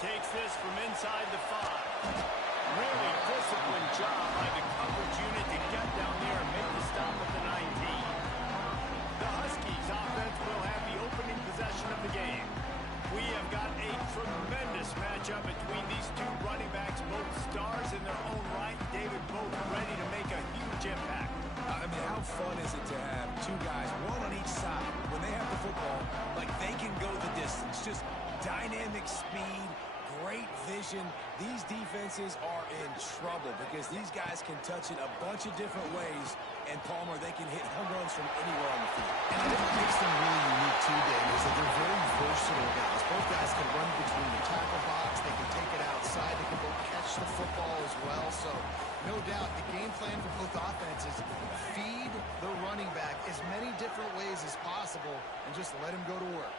takes this from inside the 5. Really disciplined job by the coverage unit to get down there and make the stop at the 19. The Huskies offense will have the opening possession of the game. We have got a tremendous matchup between these two running backs, both stars in their own right. David, both ready to make a huge impact. I mean, how fun is it to have two guys, one on each side, when they have the football, like they can go the distance. Just dynamic speed, great vision. These defenses are in trouble because these guys can touch it a bunch of different ways. And, Palmer, they can hit home runs from anywhere on the field. And I think what makes them really unique, too, Dave, is that they're very versatile guys. Both guys can run between the tackle box. They can take it outside. They can both catch the football as well. So, no doubt, the game plan for both offenses, feed the running back as many different ways as possible and just let him go to work.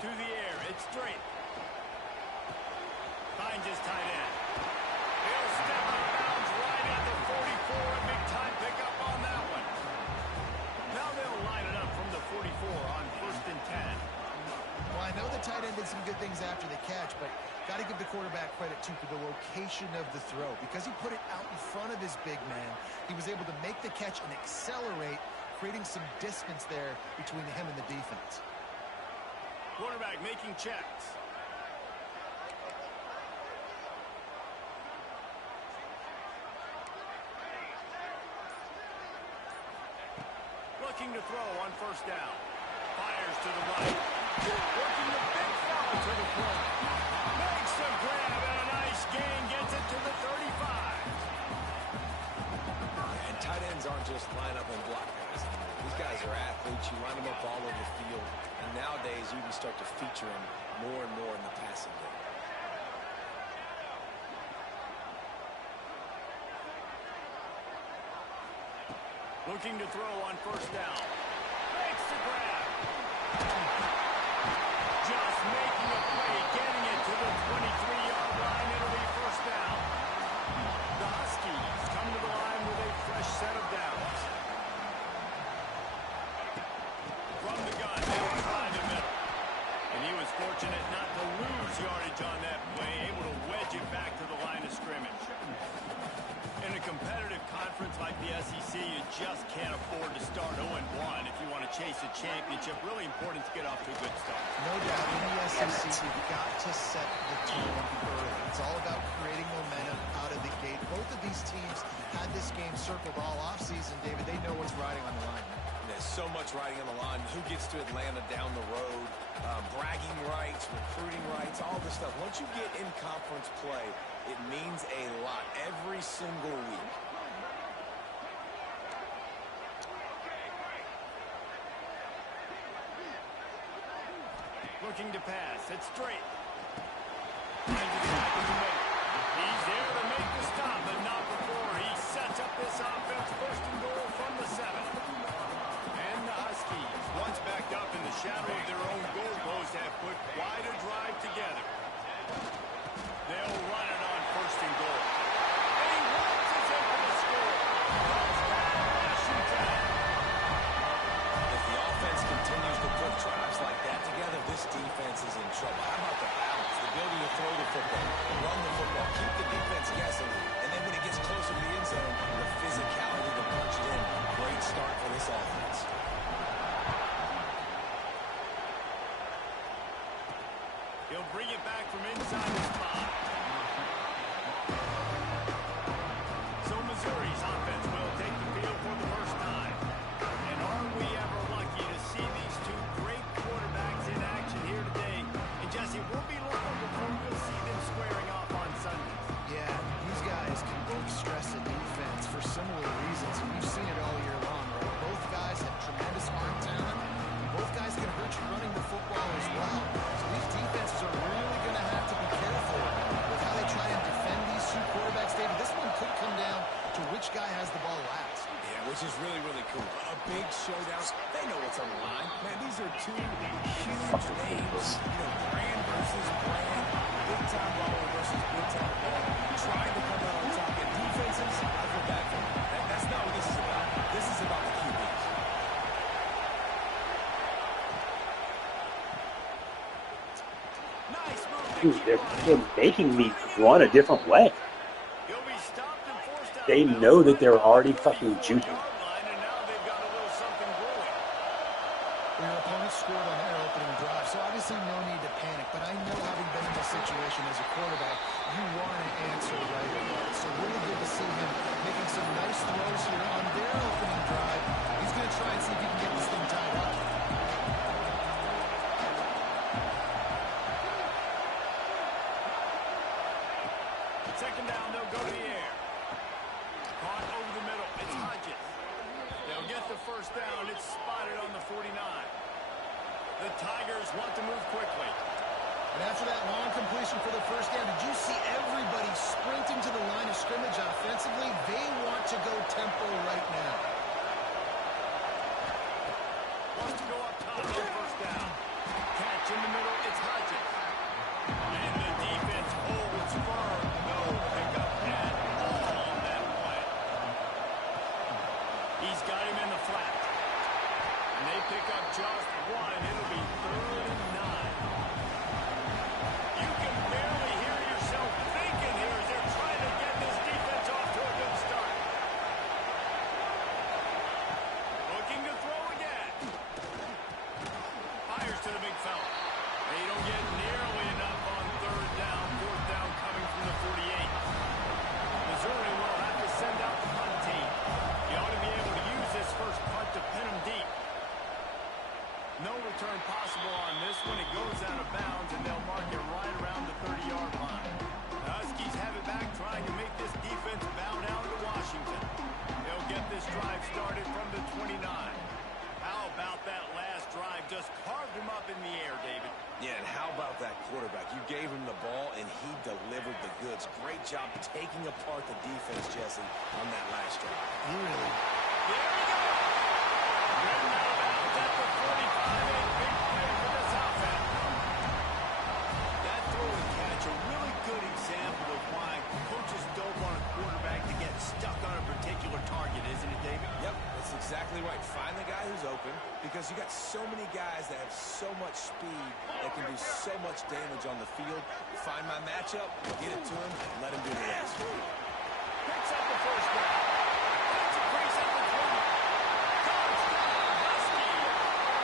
To the air, it's straight. Finds his tight end. He'll step out of bounds right at the 44. A big time pickup on that one. Now they'll line it up from the 44 on 1st and 10. Well, I know the tight end did some good things after the catch, but got to give the quarterback credit, too, for the location of the throw. Because he put it out in front of his big man, he was able to make the catch and accelerate, creating some distance there between him and the defense. Quarterback making checks. Looking to throw on 1st down. Fires to the right. Working the big fella to the front. Makes the grab and a nice gain. Gets it to the 35. And tight ends aren't just line up and block guys. These guys are athletes. You line them up all over the field. And nowadays, you can start to feature them more and more in the passing game. Looking to throw on 1st down. Makes the grab. Just making a play, getting it to the 23-yard line. It'll be 1st down. The Huskies come to the line with a fresh set of downs. From the gun, they'll try the middle. And he was fortunate not to lose yardage on that play, able to wedge it back to the line of scrimmage. In a competitive conference like the SEC, you just can't afford to start 0-1 if you want to chase a championship. Really important to get off to a good start. No doubt, in the SEC, you've got to set the tone early. It's all about creating momentum out of the gate. Both of these teams had this game circled all offseason, David. They know what's riding on the line. There's so much riding on the line. Who gets to Atlanta down the road? Bragging rights, recruiting rights, all this stuff. Once you get in conference play, it means a lot every single week. Looking to pass. It's straight. Finds it back in the middle. He's there to make the stop, but not before he sets up this offense. 1st and goal from the 7. And the Huskies, once backed up in the shadow of their own goal post, have put quite a drive together. They'll run it on 1st and goal. And he launches it for the score. Touchdown, Washington. If the offense continues to put drives like that together, this defense is in trouble. How about the balance? The ability to throw the football, run the football, keep the defense guessing, and then when it gets closer to the end zone, the physicality to punch it in. Great start for this offense. He'll bring it back from inside the spot. So Missouri's offense will take the field for the first time. And aren't we ever lucky to see these two great quarterbacks in action here today? And Jesse, it won't be long before we'll see them squaring off on Sunday. Yeah, these guys can both stress the defense for similar reasons, and you've seen it all year long, right? Both guys have tremendous arm talent. Both guys can hurt you running the football as well. So these defenses are really going to have to be careful with how they try and defend these two quarterbacks, David. This one could come down to which guy has the ball last. Yeah, which is really, really cool. A big showdown. They know what's on the line. Man, these are two huge names. Brand versus brand. Big-time baller versus big-time baller. Trying to come out on top. And defenses, I feel bad for them. That's not what this is about. This is about the QBs. dude, they're making me run a different way. He'll be stopped and forced out They of bounds know that right they're around already the fucking 34-yard juking. line, and now they've got a little something brewing. Your opponent scored on their opening drive, so obviously no need to panic. But I know, having been in this situation as a quarterback, you want to answer right away. So really good to see him making some nice throws here on their opening drive. He's going to try and see if he can get this thing tied up. Second down, they'll go to the air. Caught over the middle. It's Hodges. They'll get the first down. It's spotted on the 49. The Tigers want to move quickly. And after that long completion for the first down, did you see everybody sprinting to the line of scrimmage offensively? They want to go tempo right now. Wants to go up top on first down. Catch in the middle. It's Hodges. And the defense holds firm. No pickup at all on that play. He's got him in the flat. And they pick up just one. It'll be 3rd and 9. You can barely hear yourself thinking here as they're trying to get this defense off to a good start. Looking to throw again. Fires to the big fella. They don't get nearly enough on 3rd down. 4th down coming from the 48. Missouri will have to send out the punt team. You ought to be able to use this first punt to pin them deep. No return possible on this one. It goes out of bounds, and they'll mark it right around the 30-yard line. The Huskies have it back, trying to make this defense bow down to Washington. They'll get this drive started from the 29. How about that last drive? Just carved him up in the air, David. Yeah, and how about that quarterback? You gave him the ball, and he delivered the goods. Great job taking apart the defense, Jesse, on that last drive. He really... There we go. Ridden out of bounds at the 45. A big play for this offense. That throw and catch, a really good example of why coaches don't want a quarterback to get stuck on a particular target, isn't it, David? Yep, that's exactly right. Find the guy who's open, because you got so many guys that have so much speed that can do so much damage on the field. Find my matchup, get it to him, let him do the rest. Picks up the first down. That's a crease at the 20. Touchdown, Husky.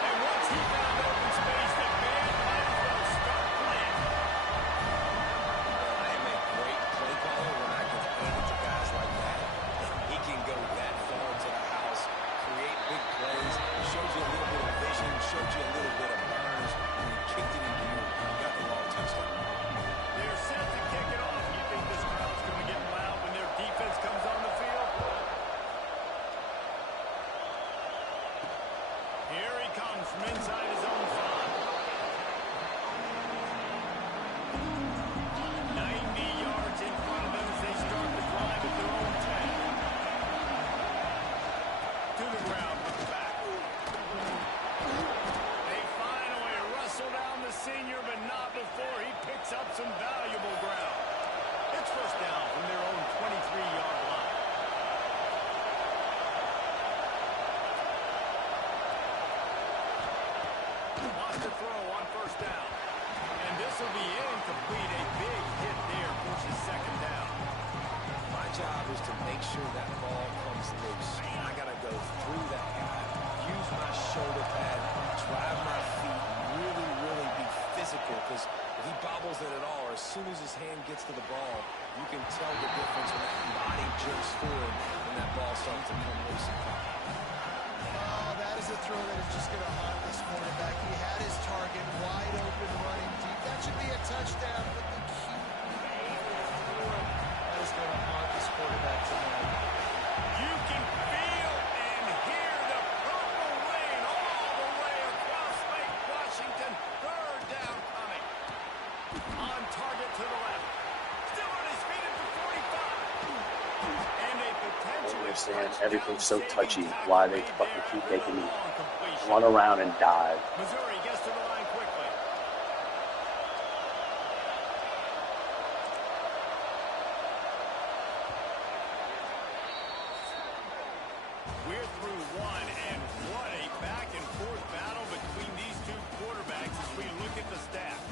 And once he found open space, the band might as well start playing. I am a great play caller when I can hand it to guys like that. He can go that far into the house, create big plays, shows you a little bit of vision, shows you a little bit of burns, and he kicked it in here. Got the long touchdown. They're set to kick it off. You think this crowd's going to get loud when their defense comes on the field? Here he comes from inside his own 5. 90 yards in front of them as they start the drive at their own 10. To the ground with the back. They finally wrestle down the senior, but not before he picks up some valuable ground. It's first down from their own 23-yard line. Wants to throw on first down. And this will be incomplete. A big hit there forces second down. My job is to make sure that ball comes loose. I got to go through that guy, use my shoulder pad, drive my feet, really, really be physical, because if he bobbles it at all, or as soon as his hand gets to the ball, you can tell the difference when that body jerks forward and that ball starts to come loose and pop. Oh, that is a throw that is just going to haunt this quarterback. He had his target wide open, running deep. That should be a touchdown, but the that is going to haunt this quarterback tonight. You can feel and hear the purple rain all the way across Lake Washington. Third down coming. On target to the left. Still on his feet at the 45. And a potential... I understand everything's so touchy. Why they fucking keep making me run around and dive. Missouri gets to the line quickly. We're through one, and what a back-and-forth battle between these two quarterbacks as we look at the stats.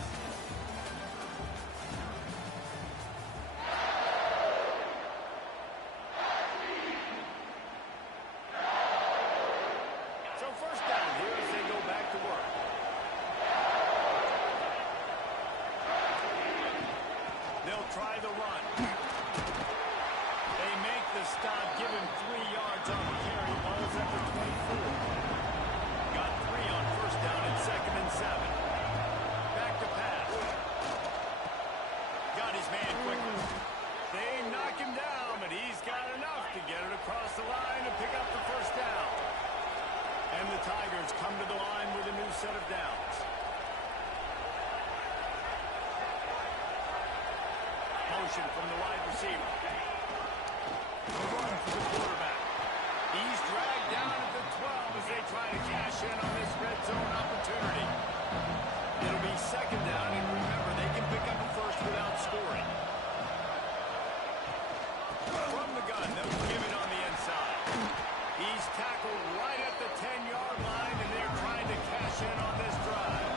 try the run. They make the stop, give him 3 yards on the carry. Ball's at the 24. Got 3 on first down and 2nd and 7. Back to pass. Got his man quickly. They knock him down, but he's got enough to get it across the line and pick up the first down. And the Tigers come to the line with a new set of downs. Motion from the wide receiver. A run for the quarterback. He's dragged down at the 12 as they try to cash in on this red zone opportunity. It'll be 2nd down, and remember, they can pick up a first without scoring. From the gun, they'll give it on the inside. He's tackled right at the 10-yard line, and they're trying to cash in on this drive.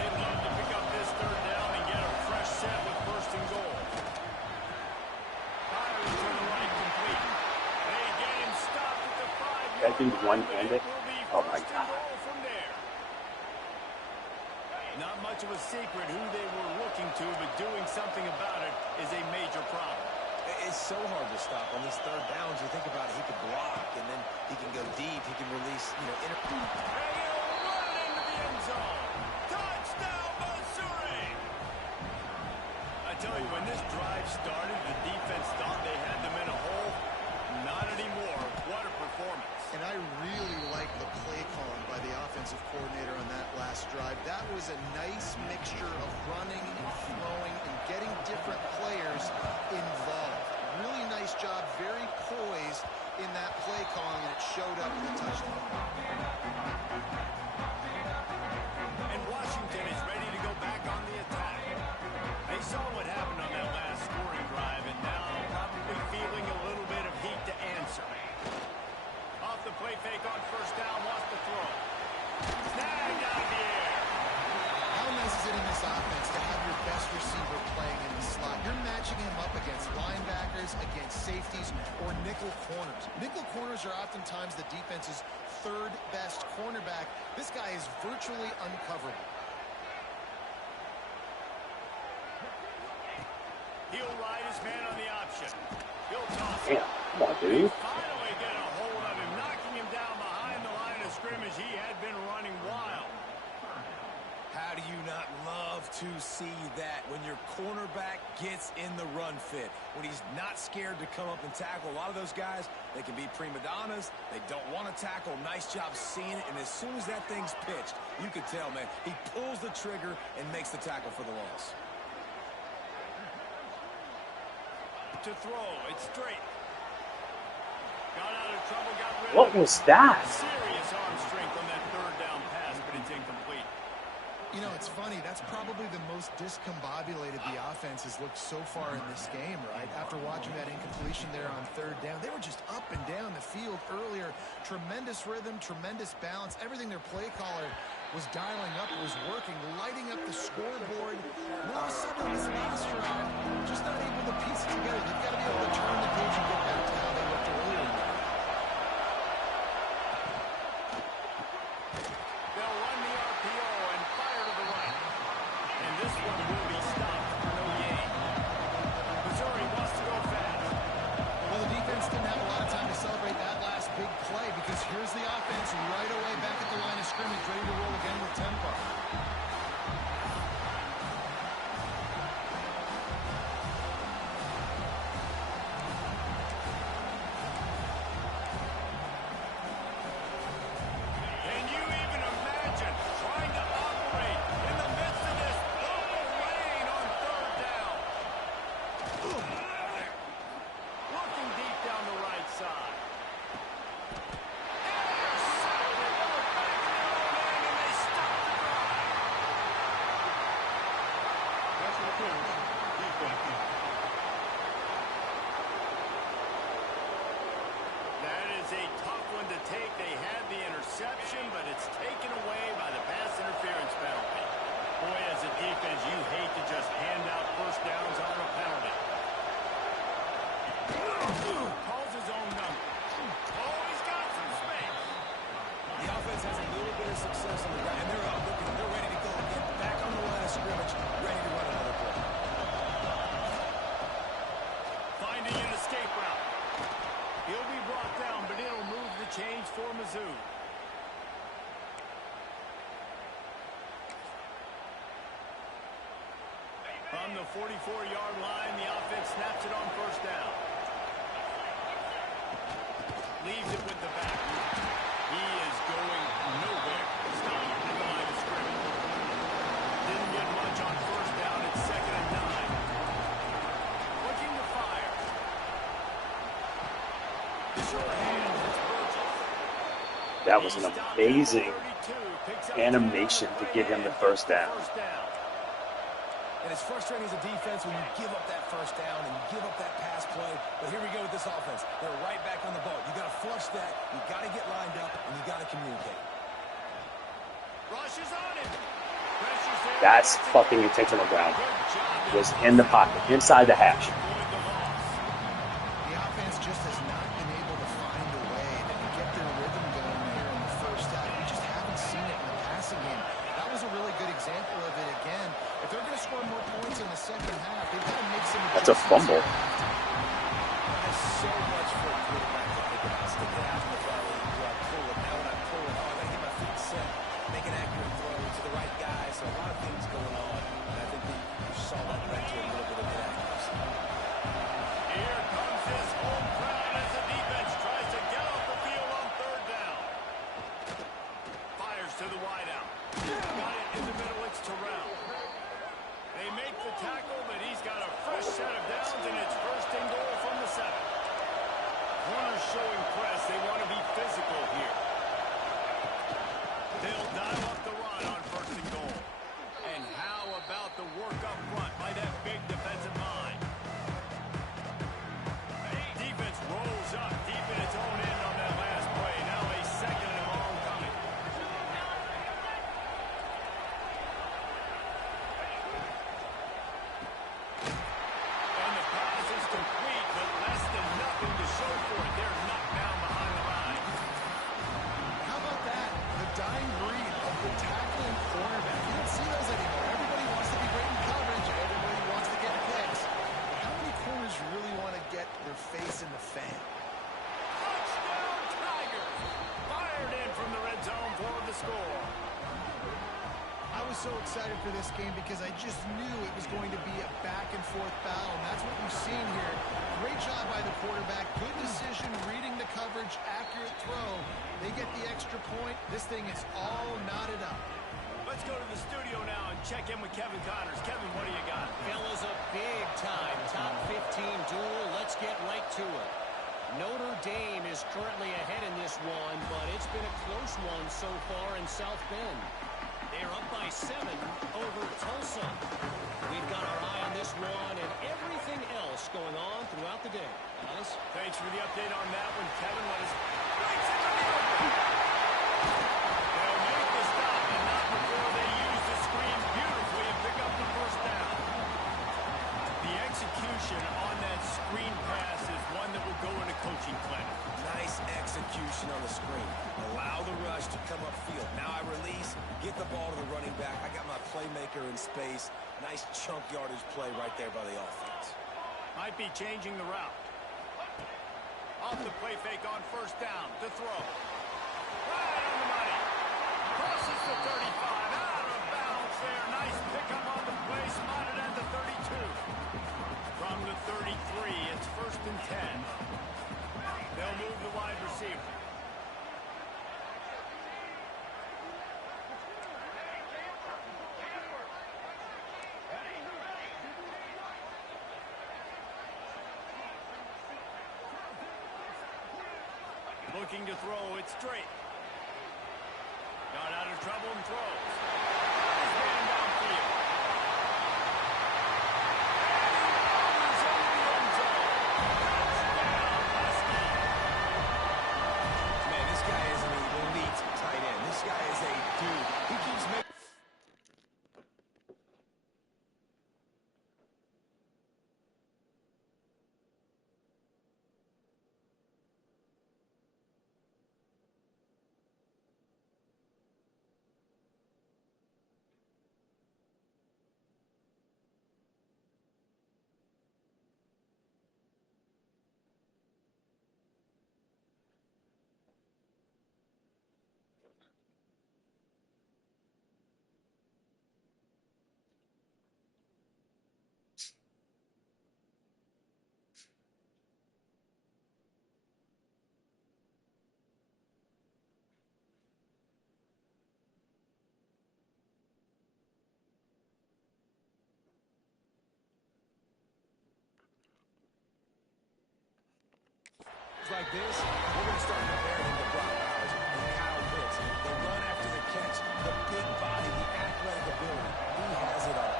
They'd love to pick up this 3rd down and get a fresh set with 1st and goal. Fires to the right, complete. They get him stopped at the 5-yard That dude line. one-handed. Oh my God. From there. Not much of a secret who they were looking to, but doing something about it is a major problem. It's so hard to stop on these 3rd downs. You think about it, he could block, and then he can go deep. He can release, And he'll run it into the end zone. Touchdown, Mizzou! I tell you, when this drive started, the defense thought they had them in a hole. Not anymore. What a performance. And I really like the play calling by the offensive coordinator on that last drive. That was a nice mixture of running and throwing and getting different players involved. Really nice job, very poised in that play calling, and it showed up in the touchdown. And Washington is ready to go back on the attack. They saw what happened on that last scoring drive, and now probably feeling a little bit of heat to answer. Off the play fake on 1st down, wants to throw. Snagged out of the air. How nice is it in this offense to have your best receiver playing in the slot? You're matching him up against linebackers, against safeties, or nickel corners. Nickel corners are oftentimes the defense's 3rd best cornerback. This guy is virtually uncoverable. He'll ride his man on the option. He'll toss it. Damn, come on, dude. Finally get a hold of him, knocking him down behind the line of scrimmage. He had been running wild. how do you not love to see that when your cornerback gets in the run fit, when he's not scared to come up and tackle? A lot of those guys, they can be prima donnas. They don't want to tackle. Nice job seeing it. And as soon as that thing's pitched, you can tell, man, he pulls the trigger and makes the tackle for the loss. To throw, it's straight. Got out of trouble, got rid What of it. was that? Serious arm strength on that 3rd down pass, but it's incomplete. You know, it's funny. That's probably the most discombobulated the offense has looked so far in this game, right? After watching that incompletion there on 3rd down, they were just up and down the field earlier. Tremendous rhythm, tremendous balance. Everything their play caller was dialing up was working, lighting up the scoreboard. And all of a sudden, this last drive, just not able to piece it together. They've got to be able to turn the page and get back to how they looked earlier in the game. They'll run the RPO and fire to the right. And this one will be stopped for no gain. Missouri wants to go fast. Well, the defense didn't have a lot of time to celebrate that last big play because here's the offense right away back at the line of scrimmage, ready to roll again with tempo. Can you even imagine trying to operate in the midst of this brutal rain on 3rd down? Looking deep down the right side. Intercepted. Back in their own end, and they stop the drive. That is a tough one to take. They had the interception, but it's taken away by the pass interference penalty. Boy, as a defense, you hate to just hand out 1st downs on a penalty. Calls his own number. Oh, he's got some space. The offense has a little bit of success on the ground, and they're ready to go again. Back on the line of scrimmage, ready to run another play. From the 44-yard line, the offense snaps it on first down. Leaves it with the back. He is going nowhere. Stop at the line of scrimmage. Didn't get much on first down. It's 2nd and 9. Looking to fire. The short hand hits Burgess. That was an amazing animation to get him the first down. And it's frustrating as a defense when you give up that first down and you give up that pass play. But here we go with this offense. They're right back on the boat. You got to flush that. You got to get lined up, and you got to communicate. Rushes on him. Pressures there. That's fucking intentional ground. Was in the pocket, inside the hash. The offense just has not been able to find a way to get their rhythm going here in the first half. We just haven't seen it in the passing game. That was a really good example of it again. If they're going to score more points in the second half, they've got to make some That's a fumble. There's so much for a quarterback to pick up. Stick it out in the belly. Do I pull it? Now when I pull it, I got to get my feet set. Make an accurate throw to the right guy. So a lot of things going on. And I think that you saw that led to a little bit of inaccuracy. Here comes his home crowd as the defense tries to get off the field on third down. Fires to the wideout. Got it in the middle. It's Terrell. They make the tackle, but he's got a fresh set of downs, and it's 1st and goal from the 7. Corners showing press. They want to be physical here. They'll dial up the run on 1st and goal. And how about the work up front by that big defensive line? Defense rolls up deep in its own end on that last play. Now a 2nd and long coming. And the pass is complete, but less than nothing to show for it. They're knocked down behind the line. How about that? The dying breed of the tackling cornerback. You don't see those anymore. Everybody wants to be great in coverage. Everybody wants to get picks. But how many corners really want to get their face in the fan? Touchdown Tigers! Fired in from the red zone for the score. I was so excited for this game because I just knew it was going to be a back-and-forth battle, and that's what we've seen here. Great job by the quarterback. Good decision, reading the coverage, accurate throw. They get the extra point. This thing is all knotted up. Let's go to the studio now and check in with Kevin Connors. Kevin, what do you got? Fellas, a big-time top 15 duel. Let's get right to it. Notre Dame is currently ahead in this one, but it's been a close one so far in South Bend. They're up by 7 over Tulsa. We've got our eye on this one and everything else going on throughout the day. Guys? Thanks for the update on that one, Kevin. Let us breaks into the open. They'll make the stop, and not before they use the screen beautifully and pick up the first down. The execution on that screen pass is one that will go in a coaching clinic. Nice execution on the screen. Allow the rush to come upfield. Now I release, get the ball to the running back. I got my playmaker in space. Nice chunk yardage play right there by the offense. Might be changing the route. Off the play fake on first down. To throw. Right on the money. Crosses the 35. Out of bounds there. Nice pickup on the play. Spotted at the 32. From the 33, it's 1st and 10. They'll move the wide receiver. Looking to throw it straight. Got out of trouble and throws. His man downfield. And he runs into the end zone. Touchdown, Huskies. Man, this guy is an elite tight end. This guy is a dude. He keeps making... like this, we're going to start comparing him to Brock Bowers and Kyle Pitts. The run after the catch, the big body, the athletic ability. He has it all.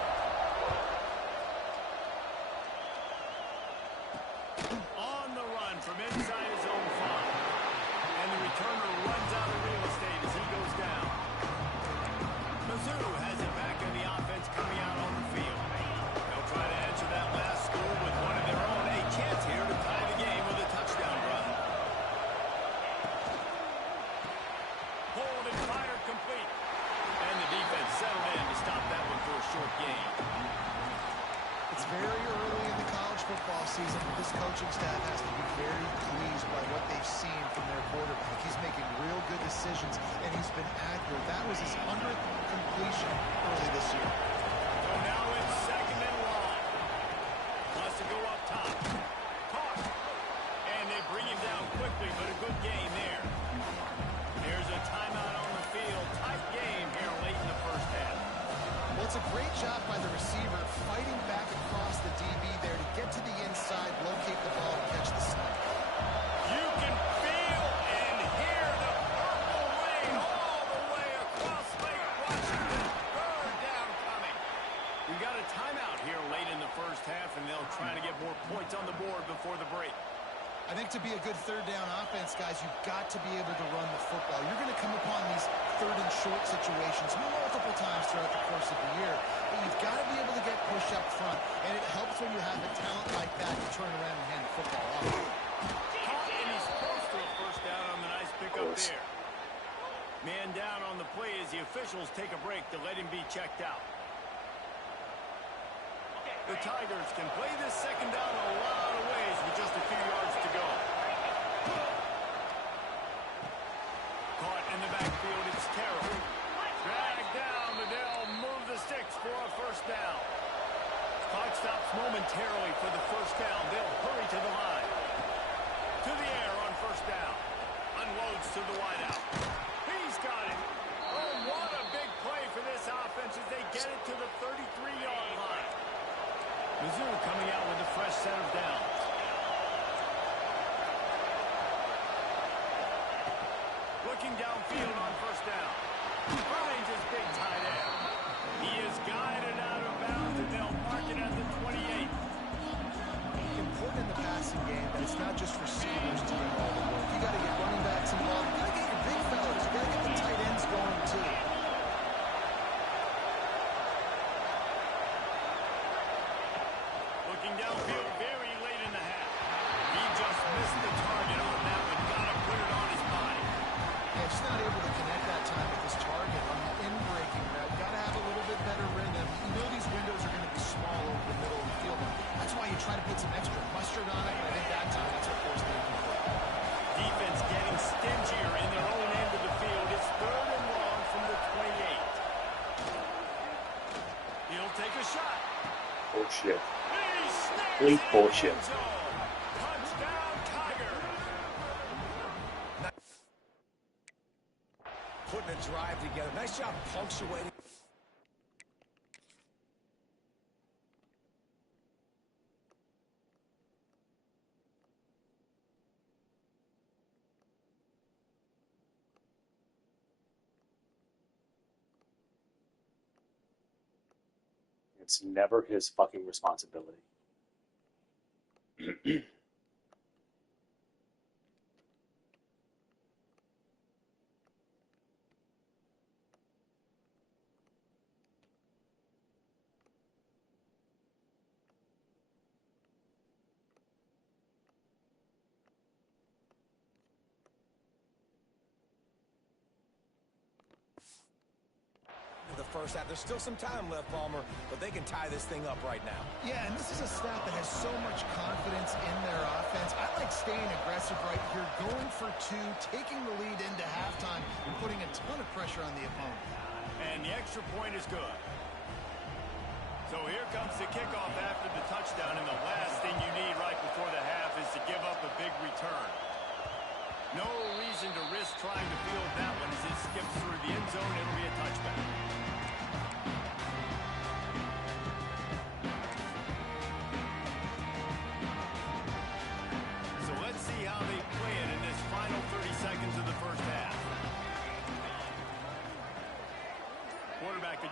On the run from inside his own 5. And the returner runs out of real estate as he goes down. Mizzou has it back in the offense coming out on the field. They'll try to answer that last score with one of their own. A chance here to tie the game with a touchdown run. Hold and fired complete. And the defense settled in to stop that one for a short gain. It's very early in the college football season, but this coaching staff has to be very pleased by what they've seen from their quarterback. He's making real good decisions, and he's been accurate. That was his 100th completion early this year. So now it's 2nd and long. Wants to go up top. Caught. And they bring him down quickly, but a good gain there. There's a timeout on the field. Tight game here late in the first half. Well, it's a great job by the receiver fighting back across the DB there to get to the inside, locate the ball, and catch the snap. You can feel and hear the purple rain all the way across Lake Washington. 3rd down coming. We've got a timeout here late in the first half, and they'll try to get more points on the board before the break. I think to be a good 3rd down offense, guys, you've got to be able to run the football. You're going to come upon these 3rd and short situations multiple times throughout the course of the year, but you've got to be able to get push up front, and it helps when you have a talent like that to turn around and hand the football off. Caught, and he's close to a first down on the nice pickup there. Man down on the play as the officials take a break to let him be checked out. The Tigers can play this 2nd down a lot of ways with just a few yards to go. Caught in the backfield, it's Carroll. Dragged down, but they'll move the sticks for a first down. Clock stops momentarily for the first down. They'll hurry to the line. To the air on first down. Unloads to the wideout. He's got it. Oh, what a big play for this offense as they get it to the 33-yard line. Mizzou coming out with a fresh set of downs. Looking downfield on first down. Finds his big tight end. He is guided out of bounds, and they'll mark it at the 28. Important in the passing game that it's not just receivers doing all the work. You got to get running backs involved. You got to get your big fellas. You got to get the tight ends going too. Looking downfield very late in the half. He just missed the target on that one. Got to put it on his body. Yeah, just not able to connect that time with his target on the in-breaking route. Got to have a little bit better rhythm. You know these windows are going to be small over the middle of the field. That's why you try to put some extra mustard on it, but I think that time that's what forced the incomplete. Defense getting stingier in their own end of the field. It's 3rd and long from the 28. He'll take a shot. Bullshit. He snaps Complete it bullshit. in the end zone. Touchdown, Tigers. Putting a drive together. Nice job punctuating. It's never his fucking responsibility. The first half. There's still some time left, Palmer, but they can tie this thing up right now. Yeah, and this is a staff that has so much confidence in their offense. I like staying aggressive right here, going for 2, taking the lead into halftime, and putting a ton of pressure on the opponent. And the extra point is good. So here comes the kickoff after the touchdown, and the last thing you need right before the half is to give up a big return. No reason to risk trying to field that one as it skips through the end zone. It'll be a touchback. So let's see how they play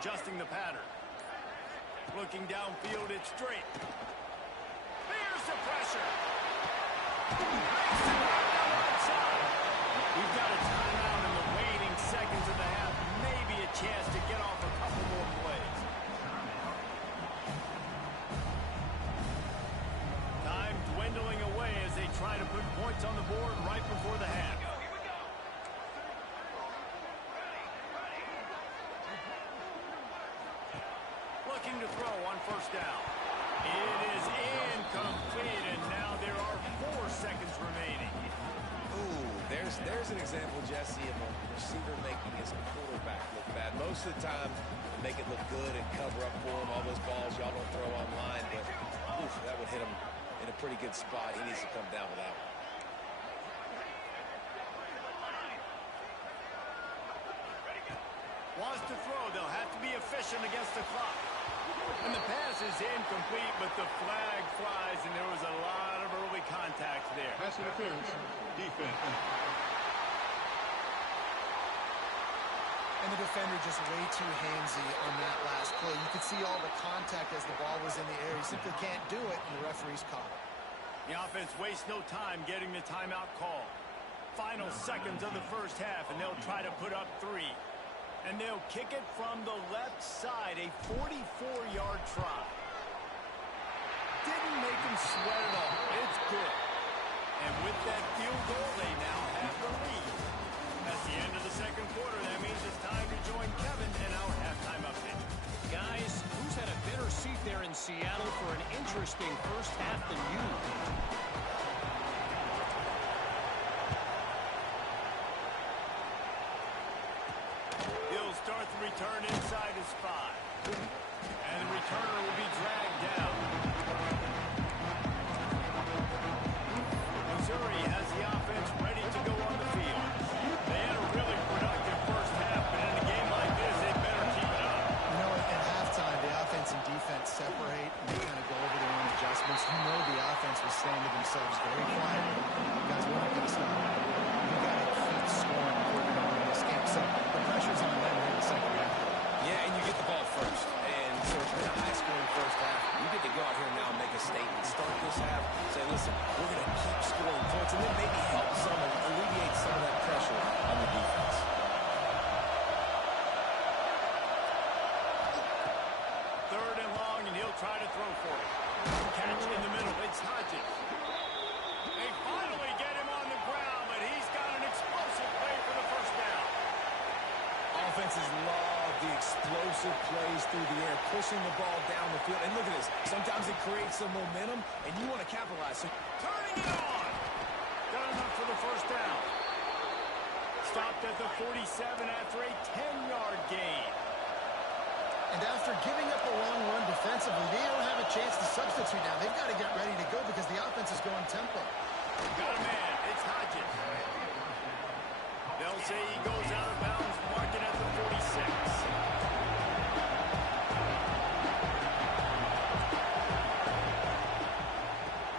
adjusting the pattern. Looking downfield, it's straight. There's the pressure. Makes the grab down the right side. We've got a timeout in the waning seconds of the half. Maybe a chance to get off a couple more plays. Time dwindling away as they try to put points on the board right before the half. Looking to throw on first down. It is incomplete, and now there are 4 seconds remaining. Ooh, there's an example, Jesse, of a receiver making his quarterback look bad. Most of the time, they make it look good and cover up for him. All those balls y'all don't throw online, but oof, that would hit him in a pretty good spot. He needs to come down with that one. Wants to throw. They'll have to be efficient against the clock. And the pass is incomplete, but the flag flies, and there was a lot of early contact there. Pass interference. Defense. And the defender just way too handsy on that last play. You could see all the contact as the ball was in the air. He simply can't do it, and the referee's caught it. The offense wastes no time getting the timeout call. Final seconds of the first half, and they'll try to put up 3. And they'll kick it from the left side, a 44-yard try. Didn't make him sweat at all. It's good. And with that field goal, they now have the lead. That's the end of the second quarter. That means it's time to join Kevin in our halftime update. Guys, who's had a better seat there in Seattle for an interesting first half than you? He'll start the return inside his 5. And the returner will be dragged down. Missouri has the offense ready to go on the field. They had a really productive first half, but in a game like this, they better keep it up. You know, at halftime, the offense and defense separate, and they kind of go over their own adjustments. You know the offense was saying to themselves very quietly, guys, we're not going to stop. We got to keep scoring if we're going to win this game. So the pressure's on them here in the second half. Yeah, and you get the ball first. And so it's been a high-scoring first half. You get to go out here now and make a statement. Start this half, say, listen, we're going to keep scoring points, and then maybe help some and alleviate some of that pressure on the defense. Third and long, and he'll try to throw for it. Catch in the middle. It's Hodges. They finally get him on the ground, but he's got an explosive play for the first down. Offenses love the explosive plays through the air, pushing the ball down the field. And look at this. Sometimes it creates some momentum, and you want to capitalize. So Turning it on. Got enough for the first down. Stopped at the 47 after a 10-yard gain. And after giving up a long run defensively, they don't have a chance to substitute now. They've got to get ready to go because the offense is going tempo. Got a man. It's Hodges. They'll say he goes out of bounds, marking at the 46.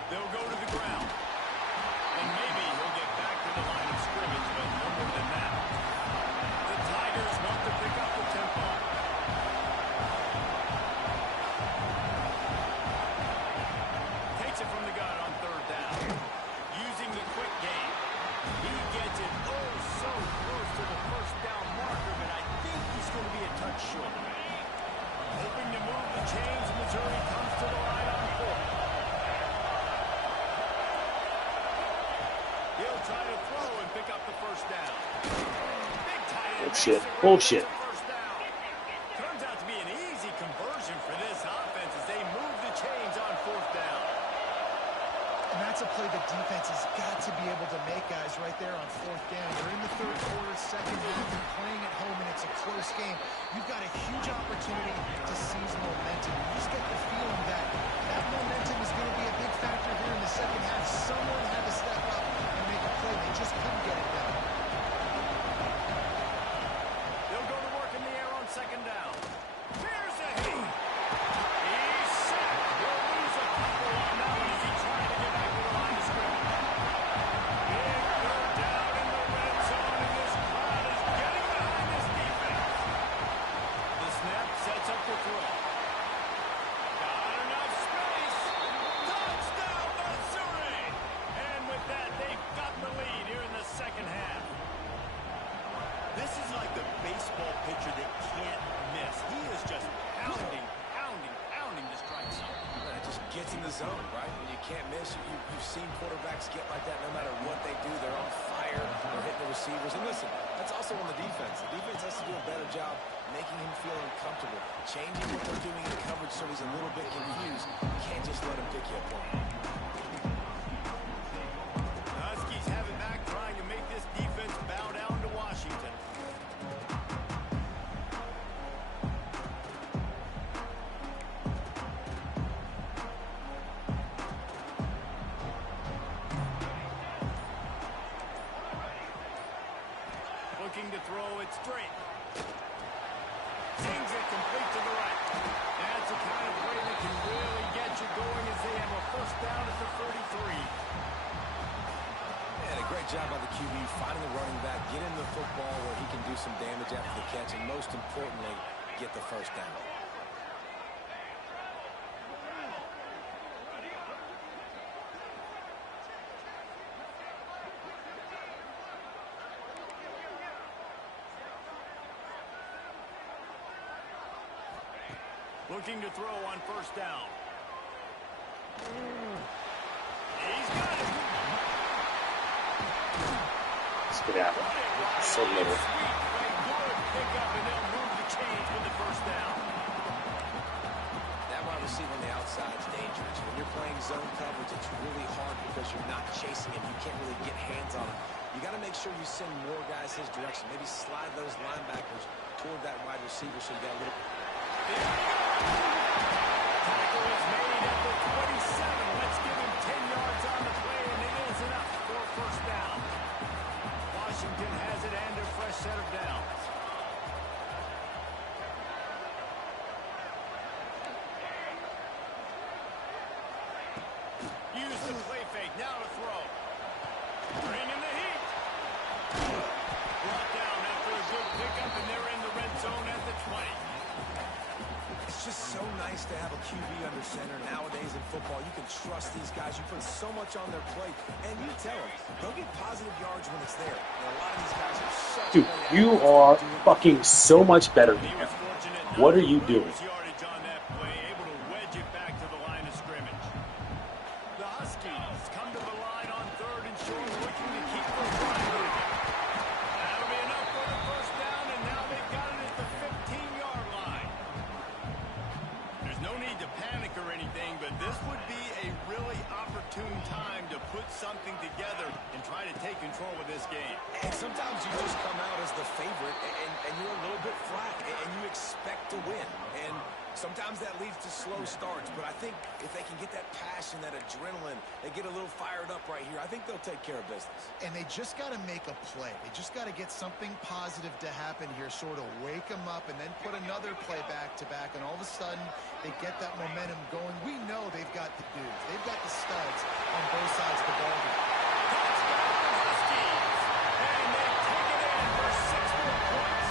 They'll go to the ground. And maybe he'll get back to the line of scrimmage, but no more than that. The Tigers want to pick up the tempo. Takes it from the gun on third down. Using the quick game. He gets it so close to the first down marker, but I think he's going to be a touch short. Hoping to move the chains, Missouri comes to the line on 4th. He'll try to throw and pick up the first down. Big tight end. Bullshit. Bullshit. First down. Turns out to be an easy conversion for this offense as they move the chains on 4th down. And that's a play the defense has got to be able to make, guys, right there on 4th down. You're in the third quarter, second half, you're playing at home, and it's a close game. You've got a huge opportunity to seize momentum. You just get the feeling that that momentum is going to be a big factor here in the second half. Someone had to step up and make a play. They just couldn't get it done. They'll go to work in the air on second down. Here's a hit. He's sacked. He'll lose a couple on that one as he tries to get back to the line of scrimmage. Big third down in the red zone, and this crowd is getting behind this defense. The snap the zone, right? When you can't miss, you've seen quarterbacks get like that no matter what they do. They're on fire. They're hitting the receivers. And listen, that's also on the defense. The defense has to do a better job making him feel uncomfortable, changing what they're doing in coverage so he's a little bit confused. You can't just let him pick you apart. The Huskies have it back, trying to make this defense bow down to Washington. Looking to throw it straight. Sings it complete to the right. That's the kind of play that can really get you going as they have a first down at the 33. And a great job by the QB finding the running back, get him the football where he can do some damage after the catch, and most importantly, get the first down. Looking to throw on first down. He's got it. Let's get out. So little. Good pickup, and they'll move the chains with the first down. That wide receiver on the outside is dangerous. When you're playing zone coverage, it's really hard because you're not chasing him. You can't really get hands on him. You got to make sure you send more guys his direction. Maybe slide those linebackers toward that wide receiver so you got a little... Tackle is made at the 27. Let's give him 10 yards on the play, and it is enough for a first down. Washington has it and a fresh set of downs. Use the play fake. Now to throw. Bring in the heat. Brought down after a good pickup, and they're in the red zone at the 20. It's just so nice to have a QB under center nowadays in football. You can trust these guys. You put so much on their plate, and you tell them they'll get positive yards when it's there. And a lot of these guys are such... Dude, you are fucking so much better than him. What are you doing? Yardage on that play, able to wedge it back to the line of scrimmage. The Huskies come to the line on third and short, looking to keep the drive moving. That'll be enough for the first down, and now they've got it at the 15-yard line. There's no need to panic or anything, but this would be a really opportune time to put something together and try to take control of this game. And sometimes you just come out as the favorite, and you're a little bit flat, and you expect to win. And sometimes that leads to slow starts, but I think if they can get that passion, that adrenaline, they get a little fired up right here, I think they'll take care of business. And they just got to make a play. They just got to get something positive to happen here, sort of wake them up, and then put another play back-to-back, and all of a sudden they get that momentum going. We know they've got the dudes. They've got the studs on both sides of the ball here. And they take it in for 6 more points.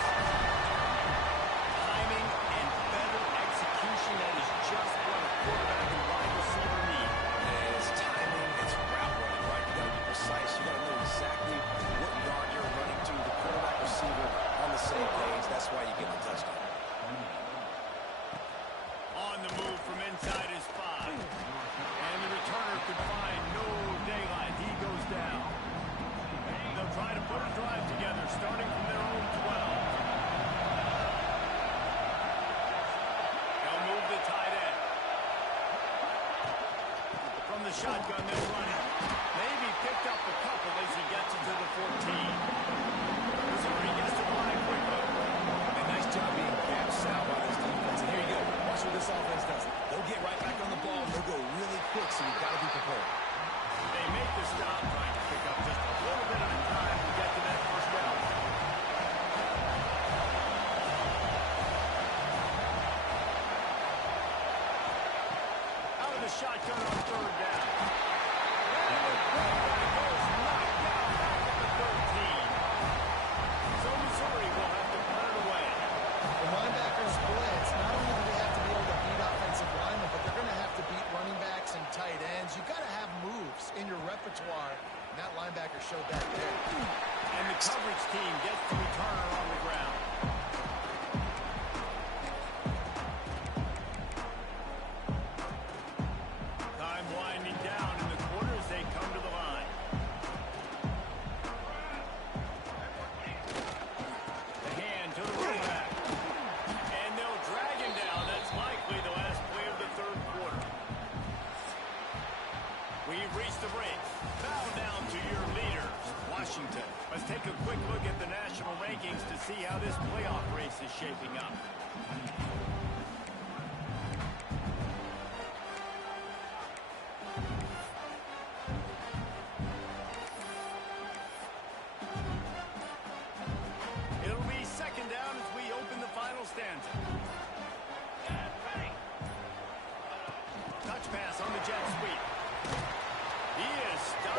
Timing and better execution, that is just what a quarterback and wide receiver need. It's timing, it's route running, right? You got to be precise. You got to know exactly what yard you're running to. The quarterback receiver on the same page. That's why you get the touchdown. On the move from inside his 5. And the returner could find no daylight. He goes down. They'll try to put a drive together, starting from their own 12. They'll move the tight end. From the shotgun, they'll run it. Maybe picked up a couple as he gets it to the 14. Missouri gets to the line quickly. And nice job being gap sound by this defense. And here you go. Watch what this offense does. They'll get right back on the ball. They'll go really quick, so you've got to be prepared. They make the stop, trying to pick up just a little bit at a time to get to that first down. Out of the shotgun on third down. And the quarterback goes knocked down back at the 13. So Missouri will have to put it away. The linebackers blitz. Not only do they have to be able to beat offensive linemen, but they're going to have to beat running backs and tight ends. You've got to have moves in your repertoire, and that linebacker showed that there. And the coverage team gets the returner on the ground.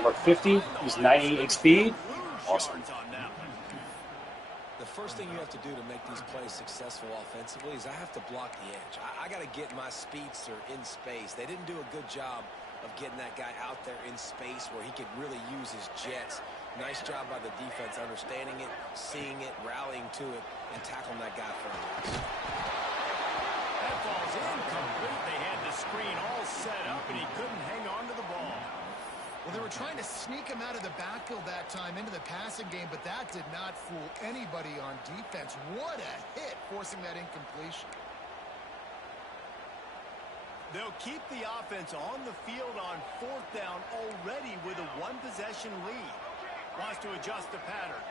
Number 50, he's 98 speed. Awesome. The first thing you have to do to make these plays successful offensively is I have to block the edge. I got to get my speedster in space. They didn't do a good job of getting that guy out there in space where he could really use his jets. Nice job by the defense understanding it, seeing it, rallying to it, and tackling that guy for a loss. That ball's incomplete. They had the screen all set up, and he couldn't hang on to the ball. Well, they were trying to sneak him out of the backfield that time into the passing game, but that did not fool anybody on defense. What a hit, forcing that incompletion. They'll keep the offense on the field on 4th down already with a one-possession lead. Wants to adjust the pattern.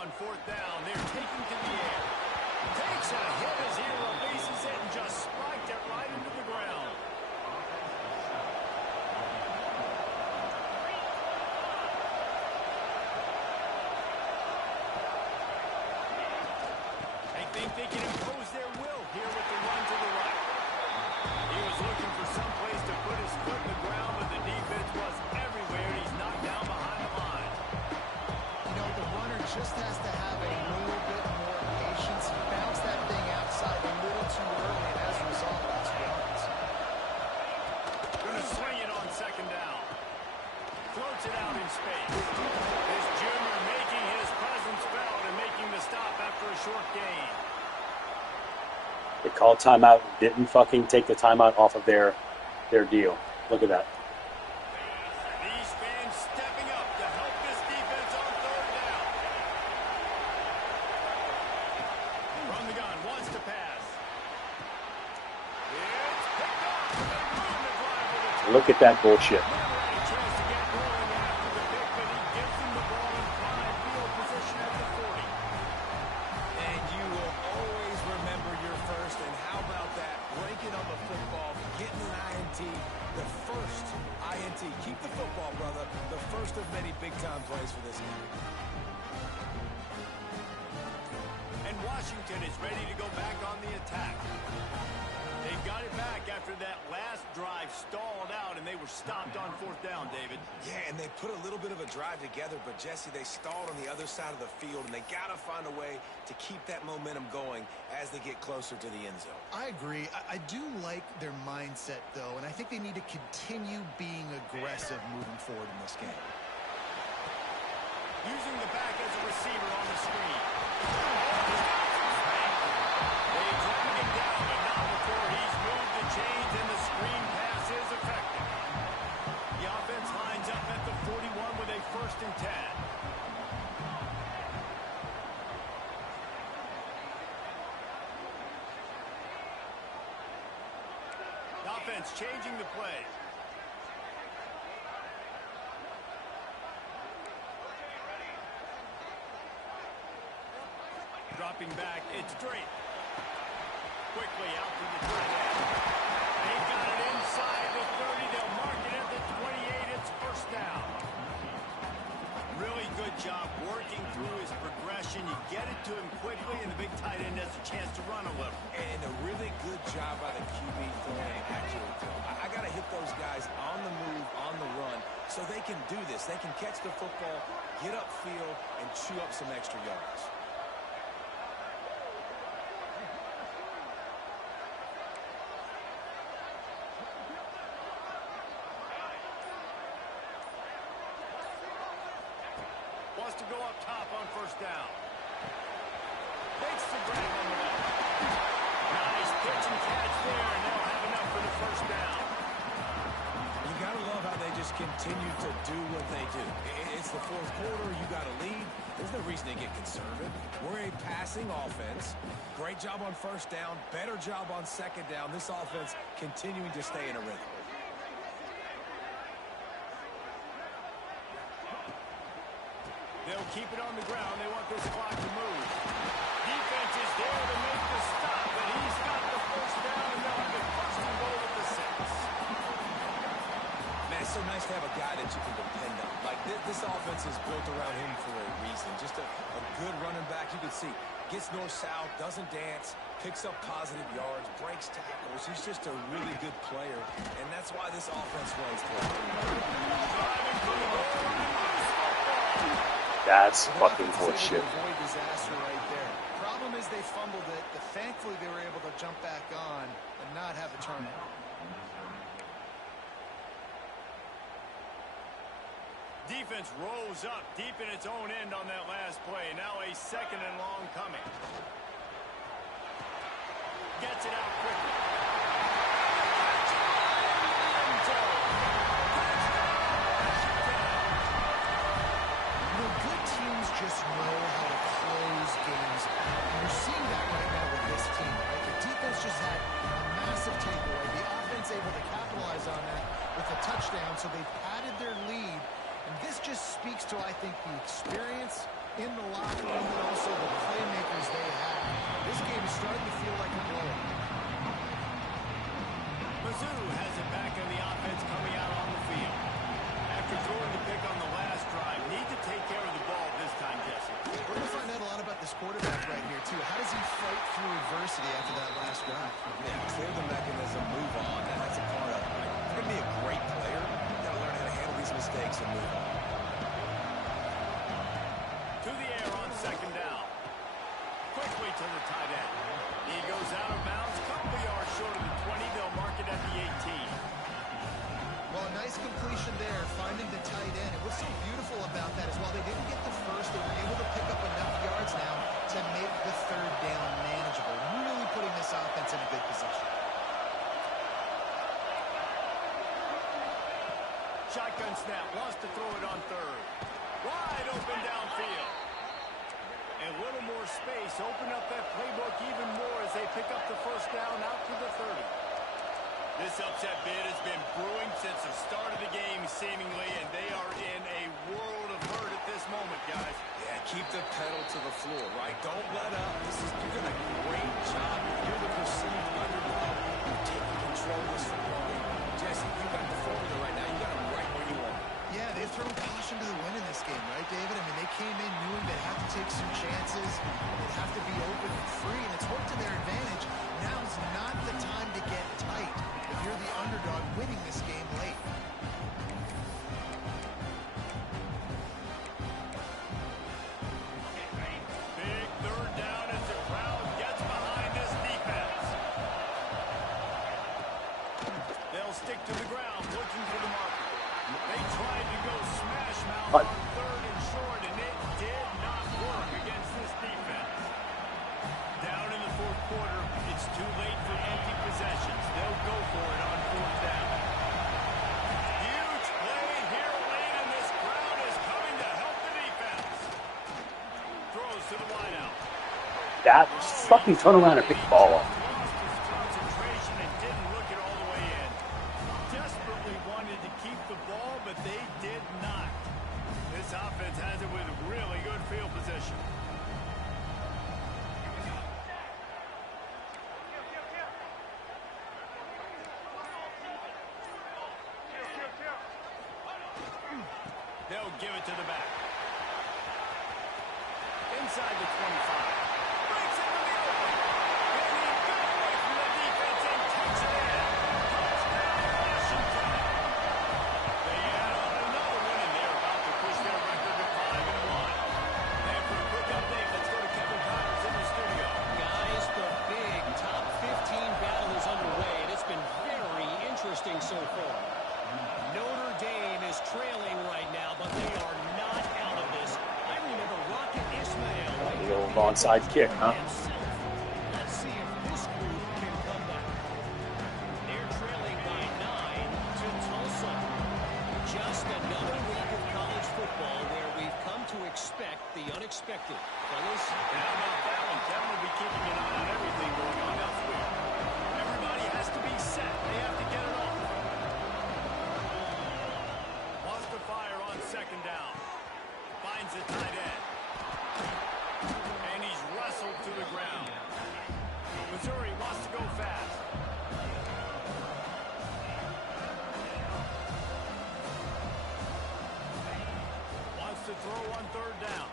On 4th down, they're taking to the air. Takes a hit as he releases it and just spiked it right into the ground. They think they can impose their will here with the run to the right. He was looking for some place to put his foot in the ground, but the defense was everywhere. He's knocked down behind the line. You know, the runner just has to have a little bit more patience. He bounced that thing outside a little too early, and as a result, that's yards. Going to swing it on 2nd down. Floats it out in space. This junior making his presence felt and making the stop after a short gain. They called timeout, didn't fucking take the timeout off of their deal. Look at that. These fans stepping up to help this defense on 3rd down. From the gun, wants to pass. It's picked off. They ruin the drive with a Look at that bullshit. Never had a chance to get rolling after the pick, but he gives them the ball in prime field position at the 40. And you will always remember your first. And how about that? Breaking on the football, getting an INT, the first INT. Keep the football, brother. The first of many big-time plays for this game. And Washington is ready to go back on the attack. They got it back after that last drive stalled out, and they were stopped on 4th down, David. Yeah, and they put a little bit of a drive together, but, Jesse, they stalled on the other side of the field, and they got to find a way to keep that momentum going as they get closer to the end zone. I agree. I do like their mindset, though, and I think they need to continue being aggressive moving forward in this game. Using the back as a receiver on the screen. They drag him down, but not before he's moved the chains, and the screen pass is effective. The offense lines up at the 41 with a 1st and 10. The offense changing the play. Dropping back, it's Drake. Quickly out to the tight end. They got it inside the 30. They'll mark it at the 28. It's 1st down. Really good job working through his progression. You get it to him quickly, and the big tight end has a chance to run a little. And a really good job by the QB throwing accurate throw. I got to hit those guys on the move, on the run, so they can do this. They can catch the football, get upfield, and chew up some extra yards. Wants to go up top on 1st down. Makes the grab on the left. Nice pitch and catch there, and they'll have enough for the 1st down. You got to love how they just continue to do what they do. It's the 4th quarter. You got to lead. There's no reason to get conservative. We're a passing offense. Great job on 1st down. Better job on 2nd down. This offense continuing to stay in a rhythm. They'll keep it on the ground. They want this clock to move. Defense is there to make the stop, and he's got the 1st down, and they'll have it 1st and goal at the 6. Man, just so nice to have a guy that you can depend on. Like, this offense is built around him for a reason. Just a good running back. You can see, gets north-south, doesn't dance, picks up positive yards, breaks tackles. He's just a really good player, and that's why this offense runs well. That's fucking horseshit. Avoid disaster right there. Problem is they fumbled it, but thankfully they were able to jump back on and not have a turnover. Defense rose up deep in its own end on that last play. Now a second and long coming. Gets it out quickly. You know, good teams just know how to close games. And you're seeing that right now with this team, right? The defense just had a massive takeaway. The offense able to capitalize on that with a touchdown, so they've padded their lead. And this just speaks to, I think, the experience in the locker room and also the playmakers they have. This game is starting to feel like a blowout. Mizzou has it back in the offense coming out on the field. After throwing the pick on the last drive, need to take care of the ball this time, Jesse. We're going to find out a lot about this quarterback right here, too. How does he fight through adversity after that last drive? Yeah, clear the mechanism, move on. That's a part of it. You're going to be a great player. You got to learn how to handle these mistakes and move on. To the air on second down. Quickly to the tight end. He goes out of bounds, couple of yards short of the 20. They'll mark it at the 18. Well, a nice completion there, finding the tight end. And what's so beautiful about that is while they didn't get the first, they were able to pick up enough yards now to make the third down manageable. Really putting this offense in a good position. Shotgun snap, wants to throw it on third. Wide open downfield. A little more space, open up that playbook even more as they pick up the first down out to the 30. This upset bid has been brewing since the start of the game, seemingly, and they are in a world of hurt at this moment, guys. Yeah, keep the pedal to the floor, right? Don't let up. You're doing a great job. You're the perceived underdog. You're taking control of this football game. Jesse, you got the formula right now. You got them right where you want. Yeah, they've thrown caution to the wind in this game, right, David? I mean, they came in knowing they'd have to take some chances. They'd have to be open and free, and it's worked to their advantage. Now's not the time to get tight if you're the underdog winning this game late. Big third down as the crowd gets behind this defense. They'll stick to the ground looking for the marker. They tried to go smash mouth on third and short, and it did not work against this defense. Down in the fourth quarter, it's too late for empty possessions. They'll go for it on fourth down. Huge play here late, and this crowd is coming to help the defense. Throws to the wideout. That fucking turn around and pick the ball up. Lost his concentration and didn't look it all the way in. Desperately wanted to keep the ball, but they did not. This offense has it with really good field position. They'll give it to the back. Inside the 25. Breaks into the open. And he got away from the defense and takes it in. Touchdown, Washington. They add on another one, and they're about to push their record to 5-1. And for a quick update, let's go to Kevin Connors in the studio. Guys, the big top 15 battle is underway, and it's been very interesting so far. Notre Dame is trailing right now, but they are not out of this. I remember Rocket Ismail. The old onside kick, huh? Let's see if this group can come back. They're trailing by 9 to Tulsa. Just another week of college football where we've come to expect the unexpected. Fellas, And how about that one? Kevin will be keeping an eye on everything going on elsewhere. Everybody has to be set. They have to get it off. Wants to fire on second down. Finds the tight end. And he's wrestled to the ground. Missouri wants to go fast. throw on third down.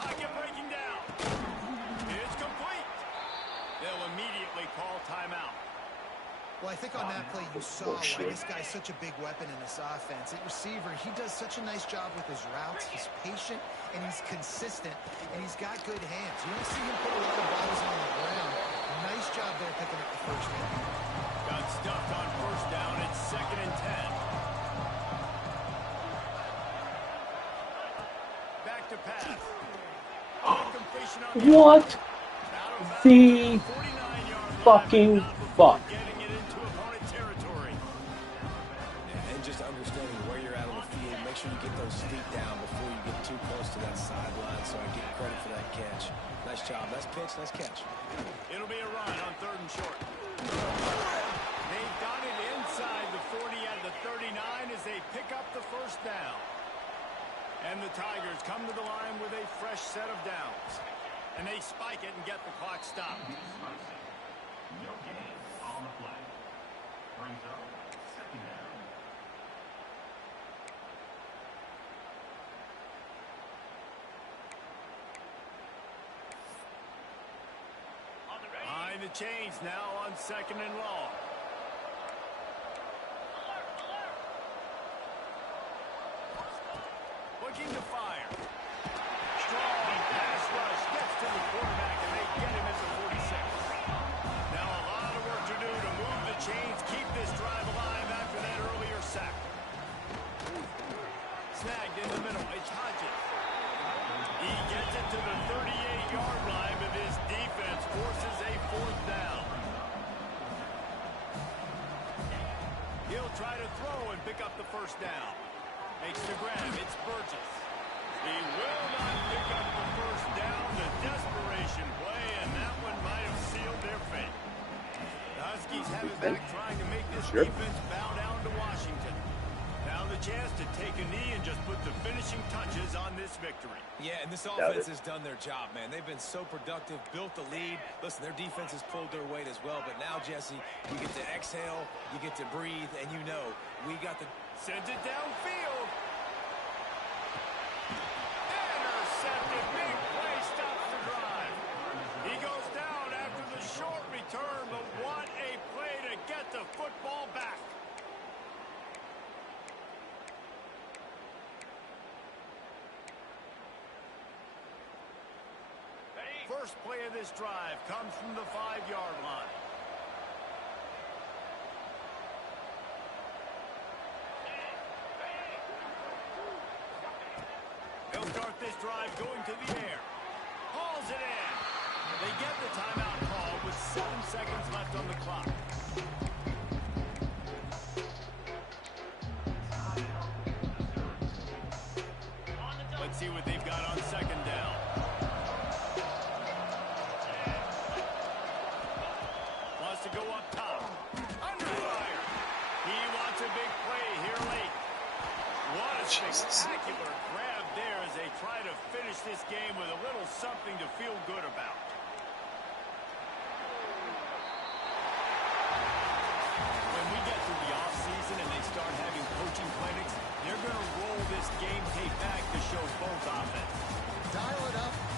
Pocket breaking down. It's complete. They'll immediately call timeout. Well, I think on that play you saw why this guy's such a big weapon in this offense. At receiver, he does such a nice job with his routes. He's patient, and he's consistent, and he's got good hands. You don't see him put a lot of balls on the ground. Nice job there picking up the first down. Got stuffed on first down. It's 2nd and 10. Back to pass. Completion on the What the 49-yard fucking fuck? getting it into opponent territory. And just understanding where you're at on the field, make sure you get those feet down before you get too close to that sideline, so I give you credit for that catch. Nice job. Nice pitch. Nice catch. It'll be a run on 3rd and short. They've got it inside the 40 at the 39 as they pick up the first down. And the Tigers come to the line with a fresh set of downs. And they spike it and get the clock stopped. No gain on the play. Brings up 2nd down. Behind the chains now on 2nd and long. Looking to fire. Strong pass rush gets to the quarterback, and they get him at the 46. Now a lot of work to do to move the chains, keep this drive alive after that earlier sack. Snagged in the middle. It's Hodges. He gets it to the 38-yard line, but his defense forces a 4th down. He'll try to throw and pick up the first down. Makes the grab. It's Burgess. He will not pick up the first down. The desperation play, and that one might have sealed their fate. The Huskies have it back, trying to make this defense bow down to Washington. Now the chance to take a knee and just put the finishing touches on this victory. Yeah, and this offense has done their job, man. They've been so productive, built the lead. Listen, their defense has pulled their weight as well. But now, Jesse, you get to exhale, you get to breathe, and you know we got the... Sends it downfield. Intercepted. Big play stops the drive. He goes down after the short return, but what a play to get the football back. First play of this drive comes from the 5-yard line. They'll start this drive going to the air. Hauls it in. They get the timeout call with 7 seconds left on the clock. Let's see what they've got on 2nd down. Wants to go up top. Under fire. He wants a big play here late. What a spectacular grab there as they try to finish this game with a little something to feel good about. When we get through the offseason and they start having coaching clinics, they're going to roll this game tape back to